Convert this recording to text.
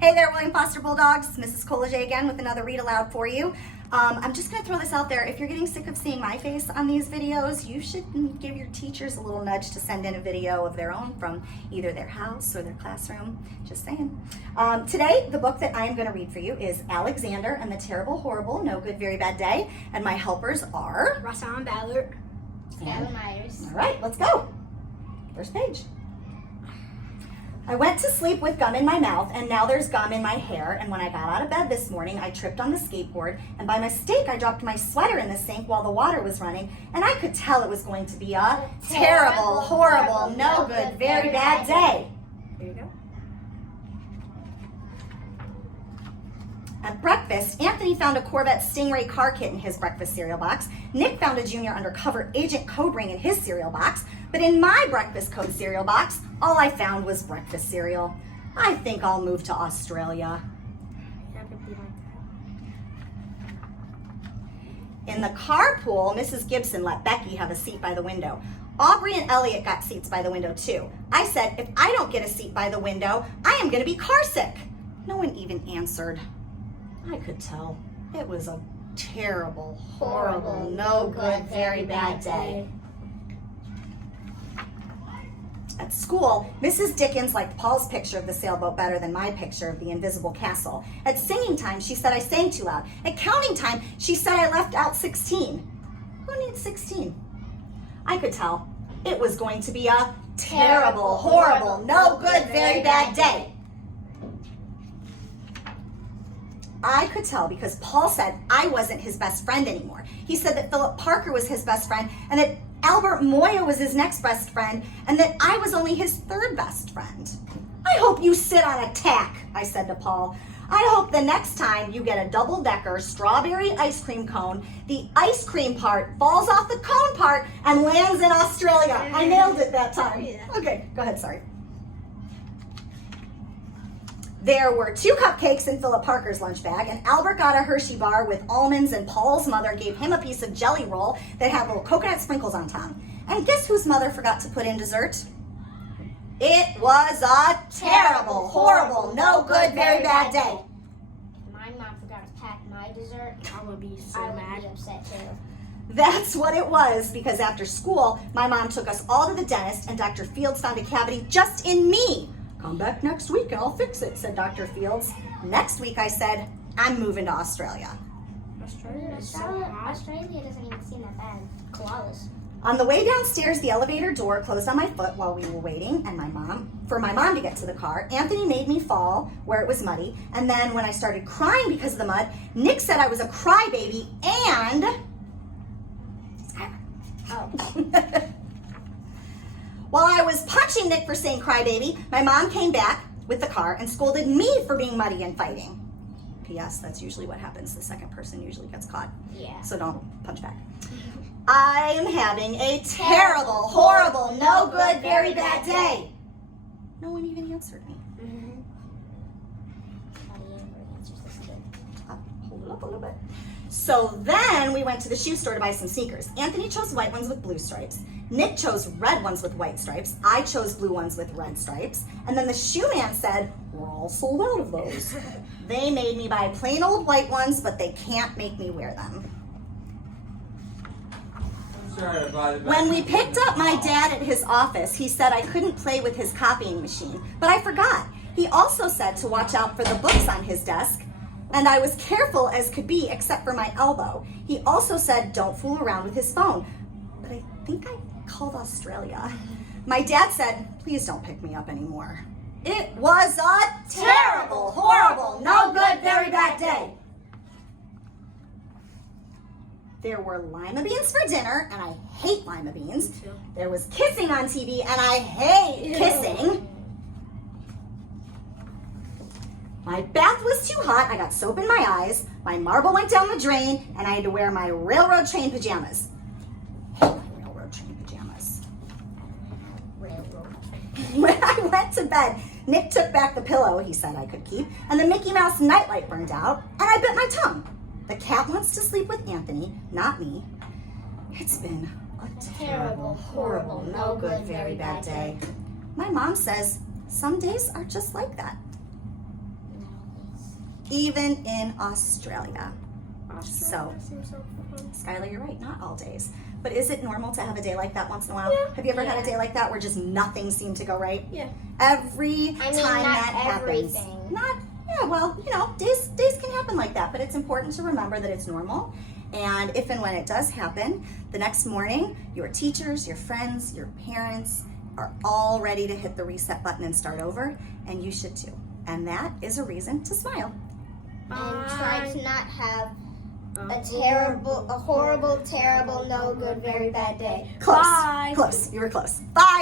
Hey there, William Foster Bulldogs. Mrs. Colleget again with another read aloud for you. I'm just going to throw this out there. If you're getting sick of seeing my face on these videos, you should give your teachers a little nudge to send in a video of their own from either their house or their classroom. Just saying. Today, the book that I am going to read for you is Alexander and the Terrible, Horrible, No Good, Very Bad Day. And my helpers are Rassan Ballard, Skylar Myers. All right, let's go. First page. I went to sleep with gum in my mouth, and now there's gum in my hair. And when I got out of bed this morning, I tripped on the skateboard, and by mistake, I dropped my sweater in the sink while the water was running, and I could tell it was going to be a terrible, horrible, no good, very bad day. Here you go. At breakfast, Anthony found a Corvette Stingray car kit in his breakfast cereal box. Nick found a junior undercover agent code ring in his cereal box. But in my breakfast code cereal box, all I found was breakfast cereal. I think I'll move to Australia. Yeah, it could be like that. In the carpool, Mrs. Gibson let Becky have a seat by the window. Aubrey and Elliot got seats by the window too. I said, if I don't get a seat by the window, I am going to be car sick. No one even answered. I could tell. It was a terrible, horrible, no good, very bad day. At school, Mrs. Dickens liked Paul's picture of the sailboat better than my picture of the invisible castle. At singing time, she said I sang too loud. At counting time, she said I left out 16. Who needs 16? I could tell. It was going to be a terrible, horrible, no good, very bad day. I could tell because Paul said I wasn't his best friend anymore. He said that Philip Parker was his best friend and that Albert Moya was his next best friend and that I was only his third best friend. I hope you sit on a tack, I said to Paul. I hope the next time you get a double-decker strawberry ice cream cone, the ice cream part falls off the cone part and lands in Australia. I nailed it that time. Okay, go ahead, sorry. There were 2 cupcakes in Philip Parker's lunch bag, and Albert got a Hershey bar with almonds, and Paul's mother gave him a piece of jelly roll that had little coconut sprinkles on top. And guess whose mother forgot to put in dessert? It was a terrible, horrible, no good, very bad day. If my mom forgot to pack my dessert, I would be so I would mad. be upset too. That's what it was, because after school, my mom took us all to the dentist, and Dr. Fields found a cavity just in me. Come back next week and I'll fix it, said Dr. Fields. Next week, I said, I'm moving to Australia. Australia is so hot. Australia doesn't even seem that bad. Koalas. On the way downstairs, the elevator door closed on my foot while we were waiting, and for my mom to get to the car. Anthony made me fall where it was muddy, and then when I started crying because of the mud, Nick said I was a crybaby and... Oh. While I was punching Nick for saying crybaby, my mom came back with the car and scolded me for being muddy and fighting. P.S. That's usually what happens. The second person usually gets caught. Yeah. So don't punch back. I am having a terrible, horrible, no good, very bad day. No one even answered me. Hold it up a little bit. So then we went to the shoe store to buy some sneakers. Anthony chose white ones with blue stripes. Nick chose red ones with white stripes. I chose blue ones with red stripes. And then the shoe man said, we're all sold out of those. They made me buy plain old white ones, but they can't make me wear them. When we picked up my dad at his office, he said I couldn't play with his copying machine, but I forgot. He also said to watch out for the books on his desk, and I was careful as could be except for my elbow. He also said don't fool around with his phone, but I think I called Australia. My dad said, please don't pick me up anymore. It was a terrible, horrible, no good, very bad day. There were lima beans for dinner, and I hate lima beans. There was kissing on TV, and I hate kissing. My bath was too hot, I got soap in my eyes, my marble went down the drain, and I had to wear my railroad train pajamas. Hate my railroad train pajamas. When I went to bed, Nick took back the pillow he said I could keep, and the Mickey Mouse nightlight burned out, and I bit my tongue. The cat wants to sleep with Anthony, not me. It's been a terrible, horrible, no good, very bad day. My mom says some days are just like that. even in Australia. Australia seems so fun. Skylar, you're right, not all days. But is it normal to have a day like that once in a while? Yeah. Have you ever had a Yeah. day like that where just nothing seemed to go right? Yeah. Every I mean, time not that happens. everything. Yeah, well, days can happen like that, but it's important to remember that it's normal. And if and when it does happen, the next morning, your teachers, your friends, your parents are all ready to hit the reset button and start over, and you should too. And that is a reason to smile. And try Bye. to not have a horrible, terrible, no good, very bad day. Close. Bye. Close. You were close. Bye.